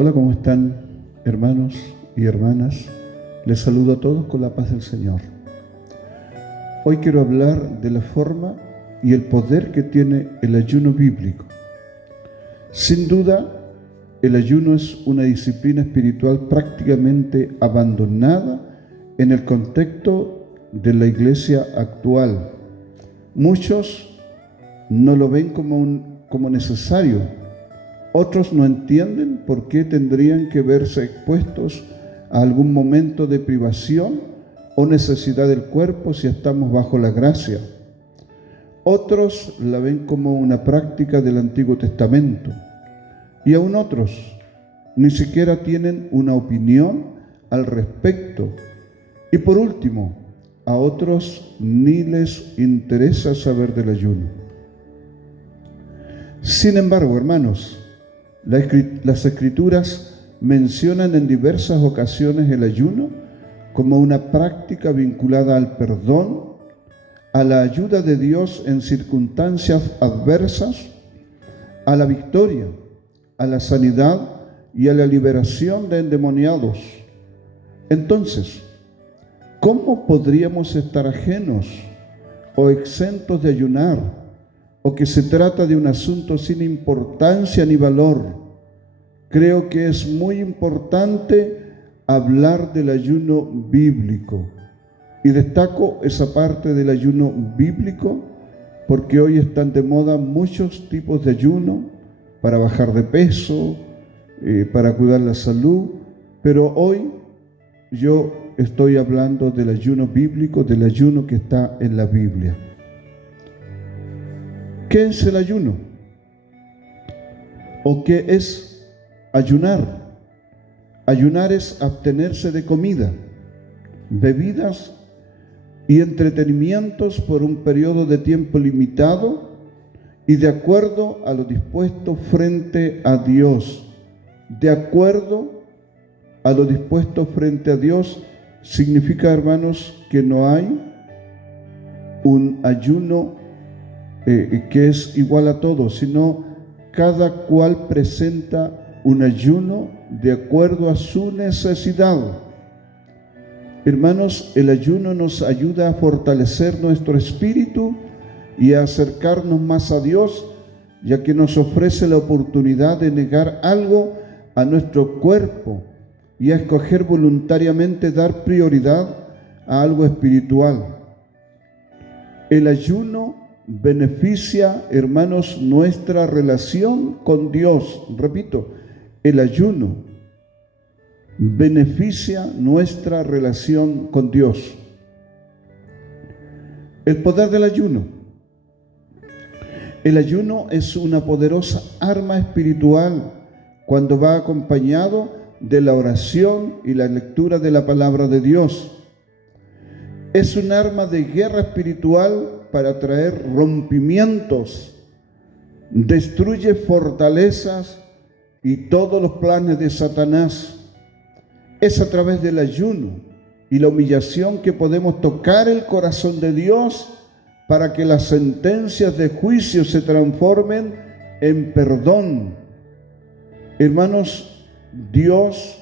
Hola, ¿cómo están, hermanos y hermanas? Les saludo a todos con la paz del Señor. Hoy quiero hablar de la forma y el poder que tiene el ayuno bíblico. Sin duda, el ayuno es una disciplina espiritual prácticamente abandonada en el contexto de la iglesia actual. Muchos no lo ven como necesario. Otros no entienden por qué tendrían que verse expuestos a algún momento de privación o necesidad del cuerpo si estamos bajo la gracia. Otros la ven como una práctica del Antiguo Testamento. Y aún otros ni siquiera tienen una opinión al respecto. Y por último, a otros ni les interesa saber del ayuno. Sin embargo, hermanos, las Escrituras mencionan en diversas ocasiones el ayuno como una práctica vinculada al perdón, a la ayuda de Dios en circunstancias adversas, a la victoria, a la sanidad y a la liberación de endemoniados. Entonces, ¿cómo podríamos estar ajenos o exentos de ayunar, o que se trata de un asunto sin importancia ni valor? Creo que es muy importante hablar del ayuno bíblico, y destaco esa parte del ayuno bíblico porque hoy están de moda muchos tipos de ayuno para bajar de peso, para cuidar la salud, pero hoy yo estoy hablando del ayuno bíblico, del ayuno que está en la Biblia. ¿Qué es el ayuno? ¿O qué es ayunar? Ayunar es abstenerse de comida, bebidas y entretenimientos por un periodo de tiempo limitado y de acuerdo a lo dispuesto frente a Dios. De acuerdo a lo dispuesto frente a Dios significa, hermanos, que no hay un ayuno que es igual a todos, sino cada cual presenta un ayuno de acuerdo a su necesidad. Hermanos, el ayuno nos ayuda a fortalecer nuestro espíritu y a acercarnos más a Dios, ya que nos ofrece la oportunidad de negar algo a nuestro cuerpo y a escoger voluntariamente dar prioridad a algo espiritual. El ayuno beneficia, hermanos, nuestra relación con Dios. Repito, el ayuno beneficia nuestra relación con Dios. El poder del ayuno. El ayuno es una poderosa arma espiritual cuando va acompañado de la oración y la lectura de la palabra de Dios. Es un arma de guerra espiritual para traer rompimientos, destruye fortalezas y todos los planes de Satanás. Es a través del ayuno y la humillación que podemos tocar el corazón de Dios para que las sentencias de juicio se transformen en perdón. Hermanos, Dios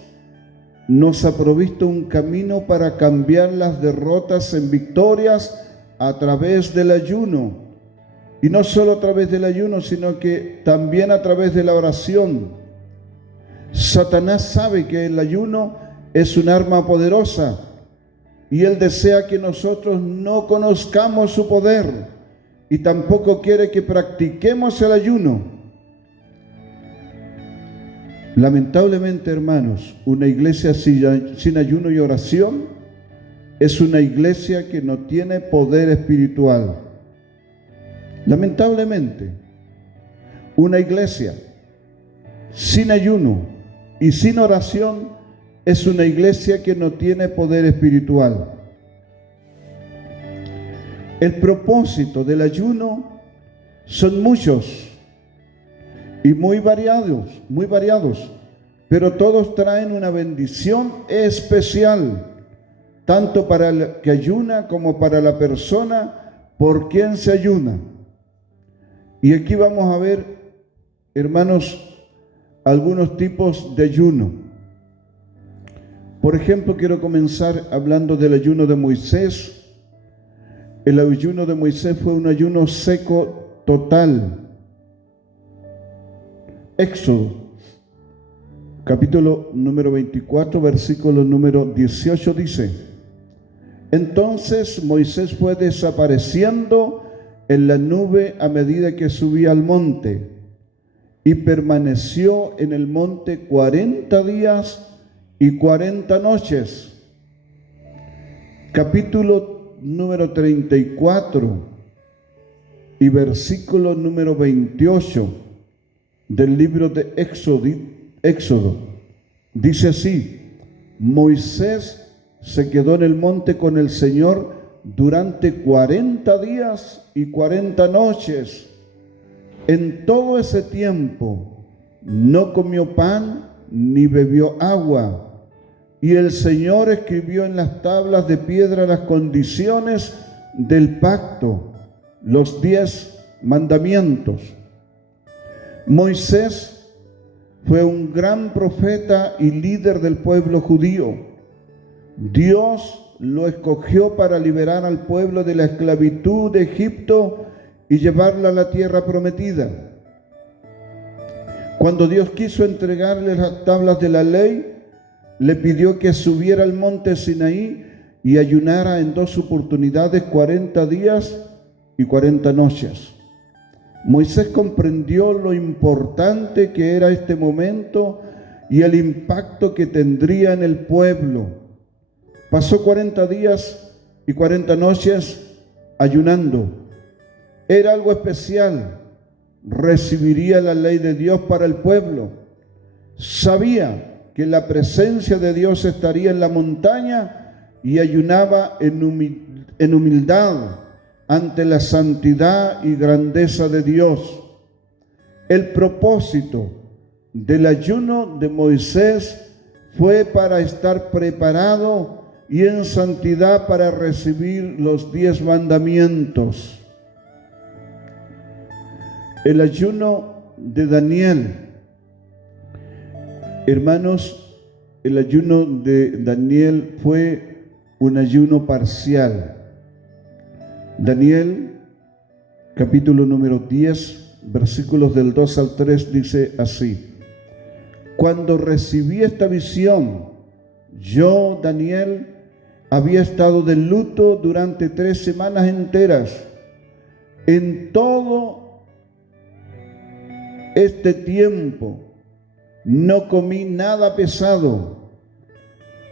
nos ha provisto un camino para cambiar las derrotas en victorias a través del ayuno. Y no solo a través del ayuno, sino que también a través de la oración. Satanás sabe que el ayuno es un arma poderosa y él desea que nosotros no conozcamos su poder y tampoco quiere que practiquemos el ayuno. Lamentablemente, hermanos, una iglesia sin ayuno y oración es una iglesia que no tiene poder espiritual. Lamentablemente, una iglesia sin ayuno y sin oración es una iglesia que no tiene poder espiritual. El propósito del ayuno son muchos y muy variados, pero todos traen una bendición especial, tanto para el que ayuna como para la persona por quien se ayuna. Y aquí vamos a ver, hermanos, algunos tipos de ayuno. Por ejemplo, quiero comenzar hablando del ayuno de Moisés. El ayuno de Moisés fue un ayuno seco total. Éxodo, capítulo número 24, versículo número 18 dice: Entonces Moisés fue desapareciendo en la nube a medida que subía al monte, y permaneció en el monte 40 días y 40 noches. Capítulo número 34 y versículo número 28 del libro de Éxodo. Dice así: Moisés se quedó en el monte con el Señor durante 40 días y 40 noches. En todo ese tiempo no comió pan ni bebió agua. Y el Señor escribió en las tablas de piedra las condiciones del pacto, los 10 mandamientos. Moisés fue un gran profeta y líder del pueblo judío. Dios lo escogió para liberar al pueblo de la esclavitud de Egipto y llevarlo a la tierra prometida. Cuando Dios quiso entregarle las tablas de la ley, le pidió que subiera al monte Sinaí y ayunara en 2 oportunidades 40 días y 40 noches. Moisés comprendió lo importante que era este momento y el impacto que tendría en el pueblo. Pasó 40 días y 40 noches ayunando. Era algo especial. Recibiría la ley de Dios para el pueblo. Sabía que la presencia de Dios estaría en la montaña y ayunaba en humildad ante la santidad y grandeza de Dios. El propósito del ayuno de Moisés fue para estar preparado y en santidad para recibir los 10 mandamientos. El ayuno de Daniel. Hermanos, el ayuno de Daniel fue un ayuno parcial. Daniel, capítulo número 10, versículos del 2 al 3, dice así: Cuando recibí esta visión, yo, Daniel, había estado de luto durante 3 semanas enteras. En todo este tiempo no comí nada pesado,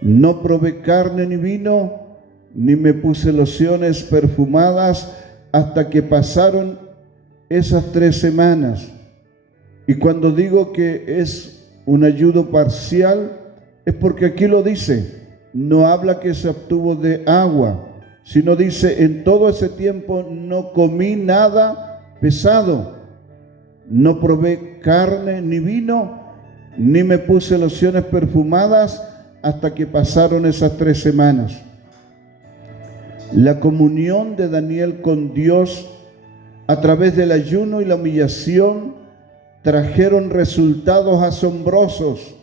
no probé carne ni vino, ni me puse lociones perfumadas hasta que pasaron esas 3 semanas. Y cuando digo que es un ayuno parcial, es porque aquí lo dice. No habla que se abstuvo de agua, sino dice: en todo ese tiempo no comí nada pesado, no probé carne ni vino, ni me puse lociones perfumadas hasta que pasaron esas 3 semanas. La comunión de Daniel con Dios a través del ayuno y la humillación trajeron resultados asombrosos.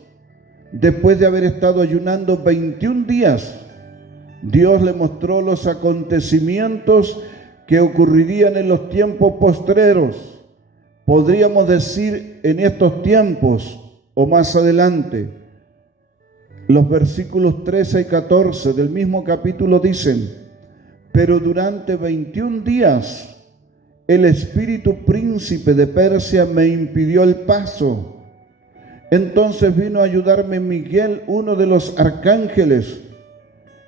Después de haber estado ayunando 21 días, Dios le mostró los acontecimientos que ocurrirían en los tiempos postreros. Podríamos decir en estos tiempos o más adelante. Los versículos 13 y 14 del mismo capítulo dicen: Pero durante 21 días el espíritu príncipe de Persia me impidió el paso. Entonces vino a ayudarme Miguel, uno de los arcángeles,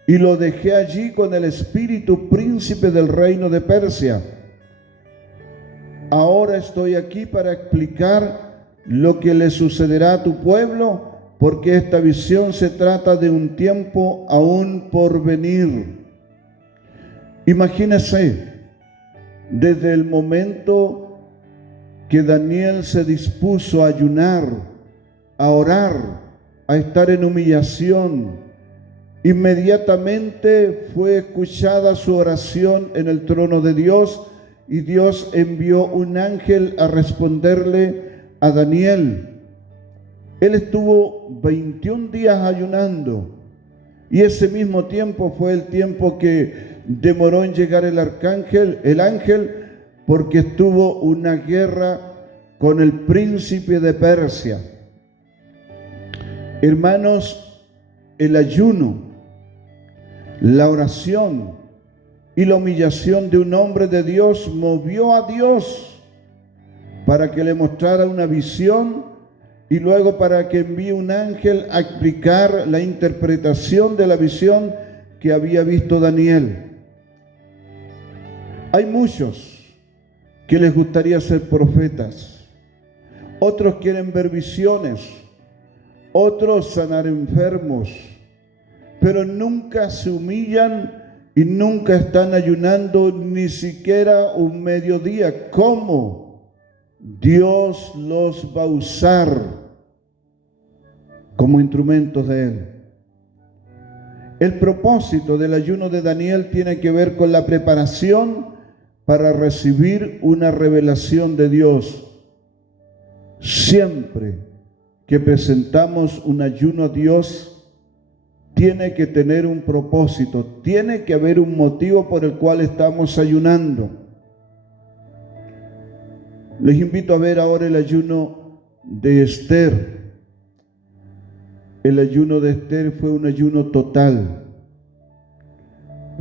y lo dejé allí con el espíritu príncipe del reino de Persia. Ahora estoy aquí para explicar lo que le sucederá a tu pueblo, porque esta visión se trata de un tiempo aún por venir. Imagínese, desde el momento que Daniel se dispuso a ayunar, a orar, a estar en humillación, inmediatamente fue escuchada su oración en el trono de Dios y Dios envió un ángel a responderle a Daniel. Él estuvo 21 días ayunando y ese mismo tiempo fue el tiempo que demoró en llegar el ángel, porque estuvo una guerra con el príncipe de Persia. Hermanos, el ayuno, la oración y la humillación de un hombre de Dios movió a Dios para que le mostrara una visión y luego para que envíe un ángel a explicar la interpretación de la visión que había visto Daniel. Hay muchos que les gustaría ser profetas, otros quieren ver visiones, otros sanar enfermos, pero nunca se humillan y nunca están ayunando ni siquiera un mediodía. ¿Cómo Dios los va a usar como instrumentos de Él? El propósito del ayuno de Daniel tiene que ver con la preparación para recibir una revelación de Dios. Siempre que presentamos un ayuno a Dios, tiene que tener un propósito, tiene que haber un motivo por el cual estamos ayunando. Les invito a ver ahora el ayuno de Esther. El ayuno de Esther fue un ayuno total.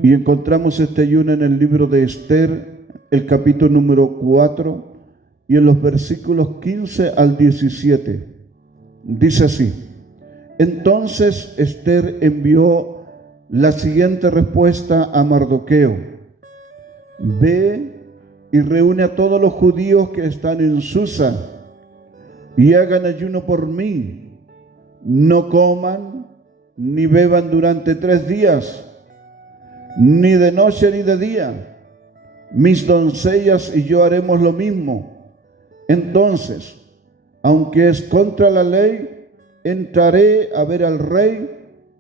Y encontramos este ayuno en el libro de Esther, el capítulo número 4, y en los versículos 15 al 17. Dice así: entonces Esther envió la siguiente respuesta a Mardoqueo: ve y reúne a todos los judíos que están en Susa y hagan ayuno por mí. No coman ni beban durante 3 días, ni de noche ni de día. Mis doncellas y yo haremos lo mismo. Entonces, aunque es contra la ley, entraré a ver al rey.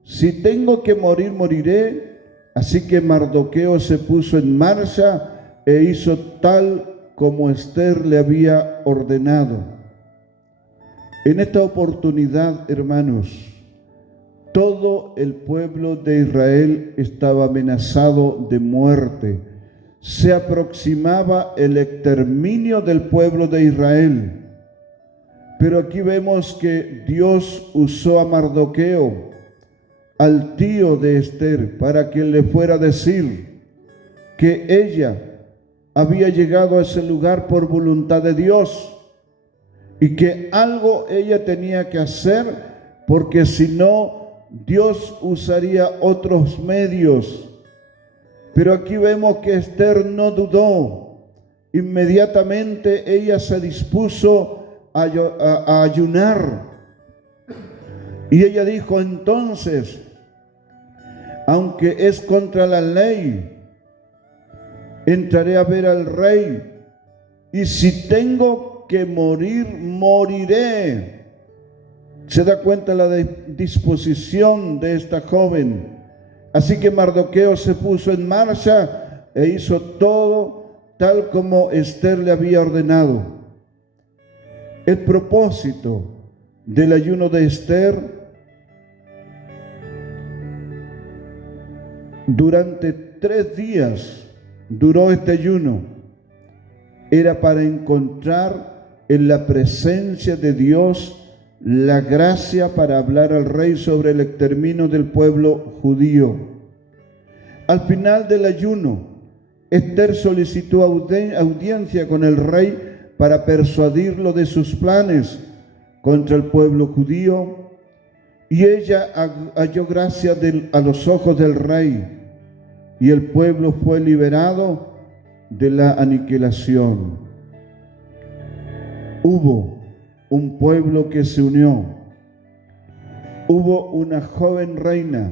Si tengo que morir, moriré. Así que Mardoqueo se puso en marcha e hizo tal como Esther le había ordenado. En esta oportunidad, hermanos, todo el pueblo de Israel estaba amenazado de muerte. Se aproximaba el exterminio del pueblo de Israel. Pero aquí vemos que Dios usó a Mardoqueo, al tío de Esther, para que le fuera a decir que ella había llegado a ese lugar por voluntad de Dios y que algo ella tenía que hacer, porque si no, Dios usaría otros medios. Pero aquí vemos que Esther no dudó. Inmediatamente ella se dispuso a ayunar. Y ella dijo: entonces, aunque es contra la ley, entraré a ver al rey, y si tengo que morir, moriré. Se da cuenta la disposición de esta joven. Así que Mardoqueo se puso en marcha e hizo todo tal como Esther le había ordenado. El propósito del ayuno de Esther durante 3 días duró este ayuno. Era para encontrar en la presencia de Dios la gracia para hablar al rey sobre el exterminio del pueblo judío. Al final del ayuno, Esther solicitó audiencia con el rey para persuadirlo de sus planes contra el pueblo judío, y ella halló gracia a los ojos del rey, y el pueblo fue liberado de la aniquilación. Hubo un pueblo que se unió. Hubo una joven reina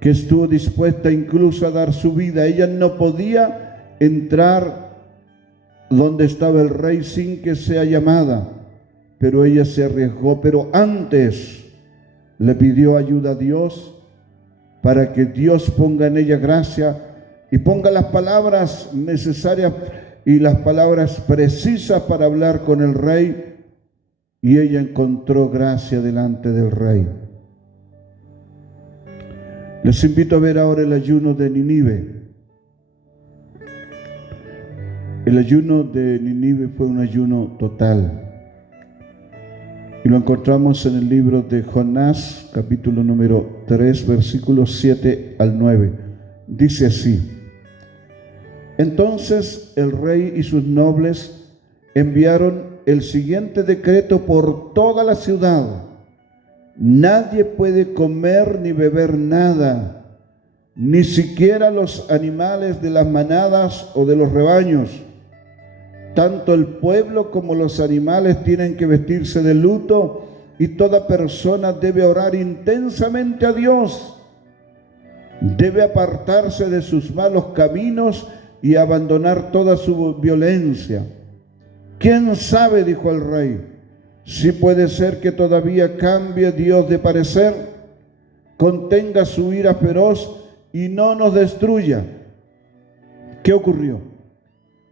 que estuvo dispuesta incluso a dar su vida. Ella no podía entrar donde estaba el rey sin que sea llamada, pero ella se arriesgó. Pero antes le pidió ayuda a Dios para que Dios ponga en ella gracia y ponga las palabras necesarias y las palabras precisas para hablar con el rey y ella encontró gracia delante del rey. Les invito a ver ahora el ayuno de Nínive. El ayuno de Nínive fue un ayuno total. Y lo encontramos en el libro de Jonás, capítulo número 3, versículos 7 al 9. Dice así: Entonces el rey y sus nobles enviaron el siguiente decreto por toda la ciudad: nadie puede comer ni beber nada, ni siquiera los animales de las manadas o de los rebaños. Tanto el pueblo como los animales tienen que vestirse de luto, y toda persona debe orar intensamente a Dios. Debe apartarse de sus malos caminos y abandonar toda su violencia. ¿Quién sabe?, dijo el rey, si puede ser que todavía cambie Dios de parecer, contenga su ira feroz y no nos destruya. ¿Qué ocurrió?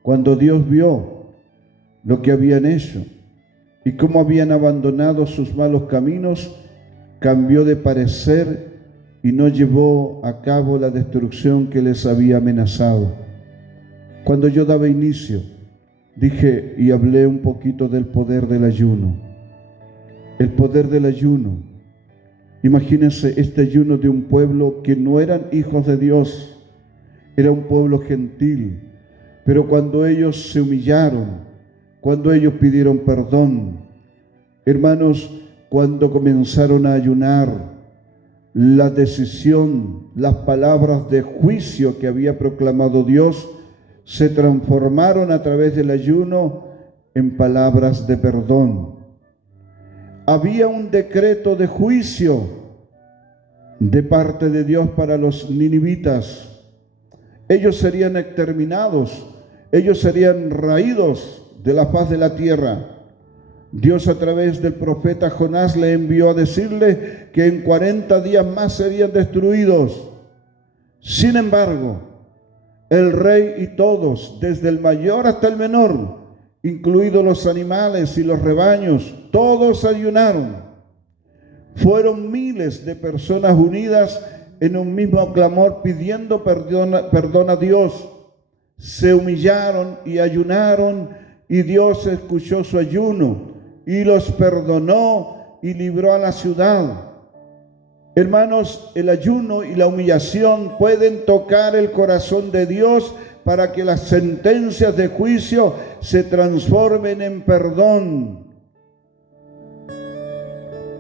Cuando Dios vio lo que habían hecho y cómo habían abandonado sus malos caminos, cambió de parecer y no llevó a cabo la destrucción que les había amenazado. Cuando yo daba inicio, dije y hablé un poquito del poder del ayuno. El poder del ayuno. Imagínense este ayuno de un pueblo que no eran hijos de Dios, era un pueblo gentil, pero cuando ellos se humillaron, cuando ellos pidieron perdón, hermanos, cuando comenzaron a ayunar, la decisión, las palabras de juicio que había proclamado Dios se transformaron a través del ayuno en palabras de perdón. Había un decreto de juicio de parte de Dios para los ninivitas. Ellos serían exterminados, ellos serían raídos de la faz de la tierra. Dios, a través del profeta Jonás, le envió a decirle que en 40 días más serían destruidos. Sin embargo, el rey y todos, desde el mayor hasta el menor, incluidos los animales y los rebaños, todos ayunaron. Fueron miles de personas unidas en un mismo clamor pidiendo perdón a Dios. Se humillaron y ayunaron, y Dios escuchó su ayuno y los perdonó y libró a la ciudad. Hermanos, el ayuno y la humillación pueden tocar el corazón de Dios para que las sentencias de juicio se transformen en perdón.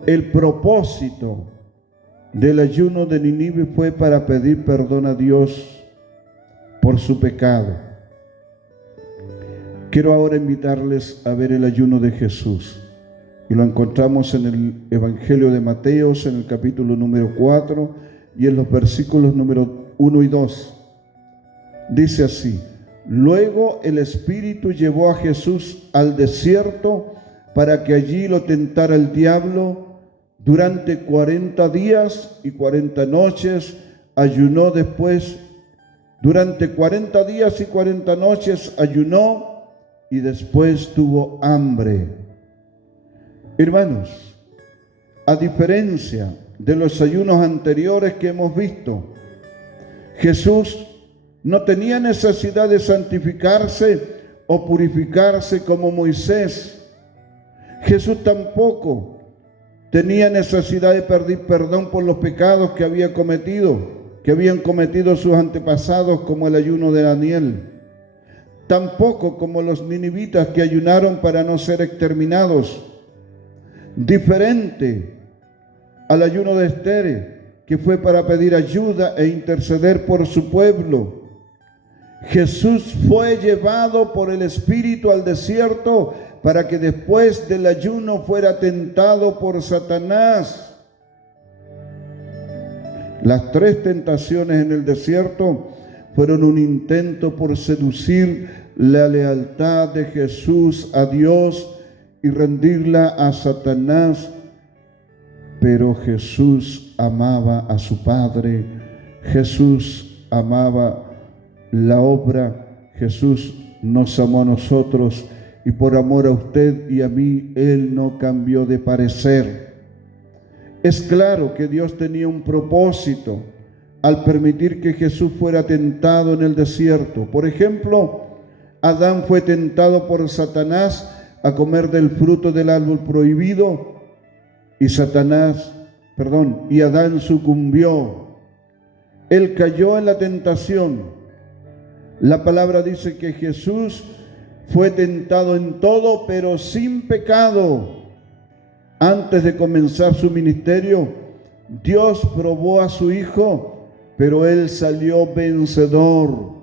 El propósito del ayuno de Nínive fue para pedir perdón a Dios por su pecado. Quiero ahora invitarles a ver el ayuno de Jesús. Y lo encontramos en el Evangelio de Mateo, en el capítulo número 4 y en los versículos número 1 y 2. Dice así: Luego el Espíritu llevó a Jesús al desierto para que allí lo tentara el diablo. Durante 40 días y 40 noches ayunó después. Durante 40 días y 40 noches ayunó y después tuvo hambre. Hermanos, a diferencia de los ayunos anteriores que hemos visto, Jesús no tenía necesidad de santificarse o purificarse como Moisés. Jesús tampoco tenía necesidad de pedir perdón por los pecados que habían cometido sus antepasados, como el ayuno de Daniel. Tampoco como los ninivitas que ayunaron para no ser exterminados. Diferente al ayuno de Esther, que fue para pedir ayuda e interceder por su pueblo. Jesús fue llevado por el Espíritu al desierto para que después del ayuno fuera tentado por Satanás. Las 3 tentaciones en el desierto fueron un intento por seducir la lealtad de Jesús a Dios y rendirla a Satanás. Pero Jesús amaba a su Padre, Jesús amaba la obra, Jesús nos amó a nosotros y por amor a usted y a mí, Él no cambió de parecer. Es claro que Dios tenía un propósito al permitir que Jesús fuera tentado en el desierto. Por ejemplo, Adán fue tentado por Satanás a comer del fruto del árbol prohibido y Adán sucumbió. Él cayó en la tentación. La palabra dice que Jesús fue tentado en todo, pero sin pecado. Antes de comenzar su ministerio, Dios probó a su Hijo, pero Él salió vencedor.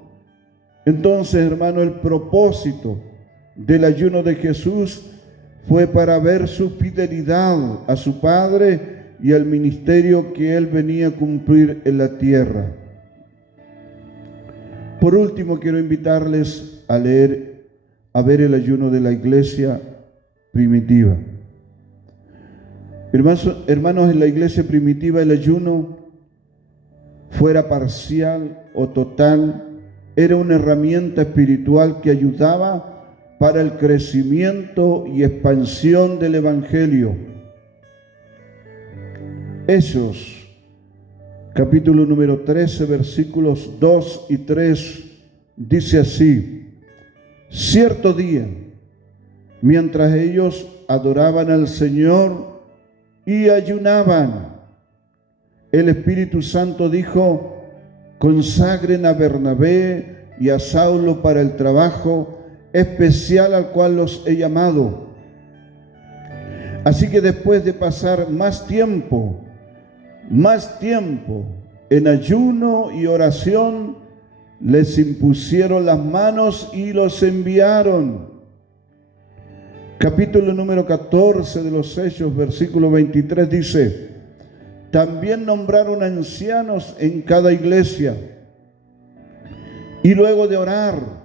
Entonces, hermano, el propósito del ayuno de Jesús fue para ver su fidelidad a su Padre y al ministerio que Él venía a cumplir en la tierra. Por último, quiero invitarles a ver el ayuno de la iglesia primitiva. Hermanos, en la iglesia primitiva el ayuno, fuera parcial o total, era una herramienta espiritual que ayudaba para el crecimiento y expansión del Evangelio. Hechos, capítulo número 13, versículos 2 y 3, dice así: cierto día, mientras ellos adoraban al Señor y ayunaban, el Espíritu Santo dijo: consagren a Bernabé y a Saulo para el trabajo especial al cual los he llamado. Así que después de pasar más tiempo en ayuno y oración, les impusieron las manos y los enviaron. Capítulo número 14 de los Hechos, versículo 23 dice: también nombraron ancianos en cada iglesia, y luego de orar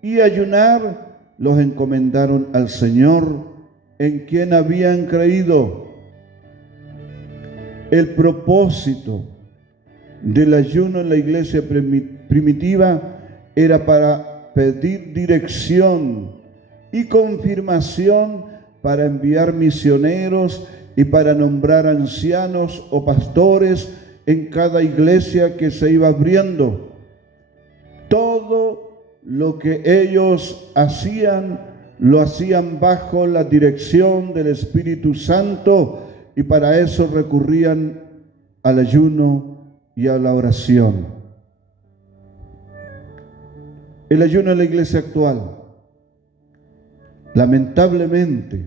y ayunar, los encomendaron al Señor, en quien habían creído. El propósito del ayuno en la iglesia primitiva era para pedir dirección y confirmación para enviar misioneros y para nombrar ancianos o pastores en cada iglesia que se iba abriendo. Todo lo que ellos hacían, lo hacían bajo la dirección del Espíritu Santo, y para eso recurrían al ayuno y a la oración. El ayuno en la iglesia actual, lamentablemente,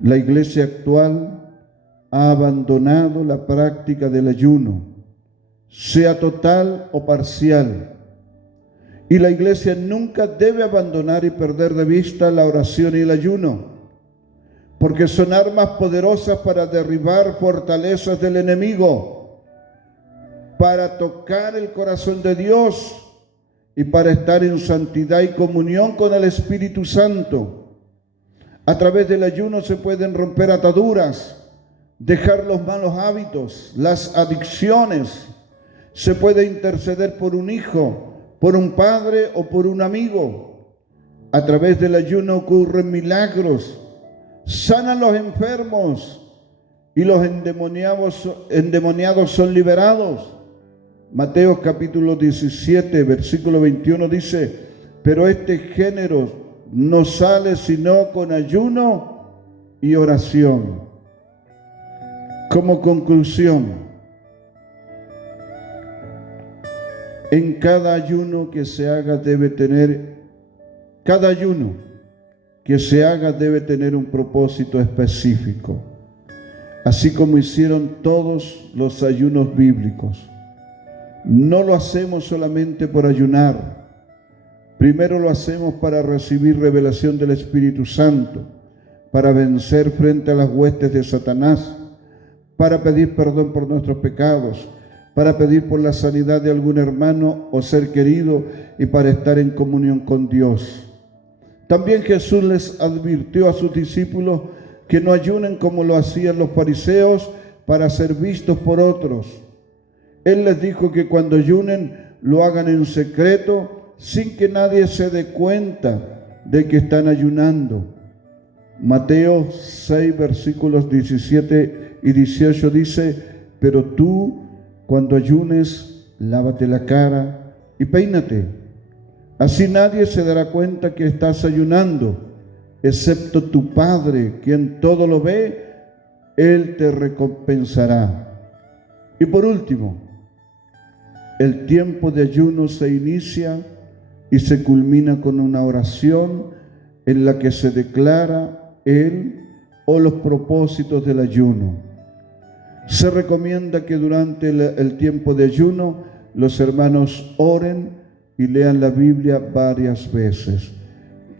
la iglesia actual ha abandonado la práctica del ayuno, sea total o parcial. Y la iglesia nunca debe abandonar y perder de vista la oración y el ayuno, porque son armas poderosas para derribar fortalezas del enemigo, para tocar el corazón de Dios y para estar en santidad y comunión con el Espíritu Santo. A través del ayuno se pueden romper ataduras, dejar los malos hábitos, las adicciones. Se puede interceder por un hijo, por un padre o por un amigo. A través del ayuno ocurren milagros, sanan los enfermos y los endemoniados son liberados. Mateo capítulo 17, versículo 21 dice: pero este género no sale sino con ayuno y oración. Como conclusión, en cada ayuno que se haga debe tener un propósito específico, así como hicieron todos los ayunos bíblicos. No lo hacemos solamente por ayunar. Primero lo hacemos para recibir revelación del Espíritu Santo, para vencer frente a las huestes de Satanás, para pedir perdón por nuestros pecados, para pedir por la sanidad de algún hermano o ser querido y para estar en comunión con Dios. También Jesús les advirtió a sus discípulos que no ayunen como lo hacían los fariseos para ser vistos por otros. Él les dijo que cuando ayunen lo hagan en secreto, sin que nadie se dé cuenta, de que están ayunando. Mateo 6, versículos 17 y 18 dice: pero tú, cuando ayunes, lávate la cara y peínate. Así nadie se dará cuenta que estás ayunando, excepto tu Padre, quien todo lo ve, Él te recompensará. Y por último, el tiempo de ayuno se inicia y se culmina con una oración en la que se declara él o los propósitos del ayuno. Se recomienda que durante el tiempo de ayuno los hermanos oren y lean la Biblia varias veces.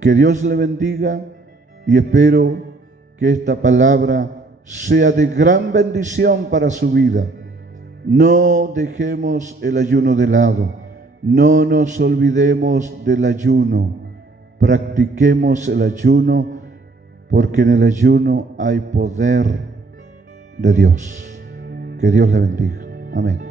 Que Dios le bendiga y espero que esta palabra sea de gran bendición para su vida. No dejemos el ayuno de lado, no nos olvidemos del ayuno, practiquemos el ayuno, porque en el ayuno hay poder de Dios. Que Dios le bendiga. Amén.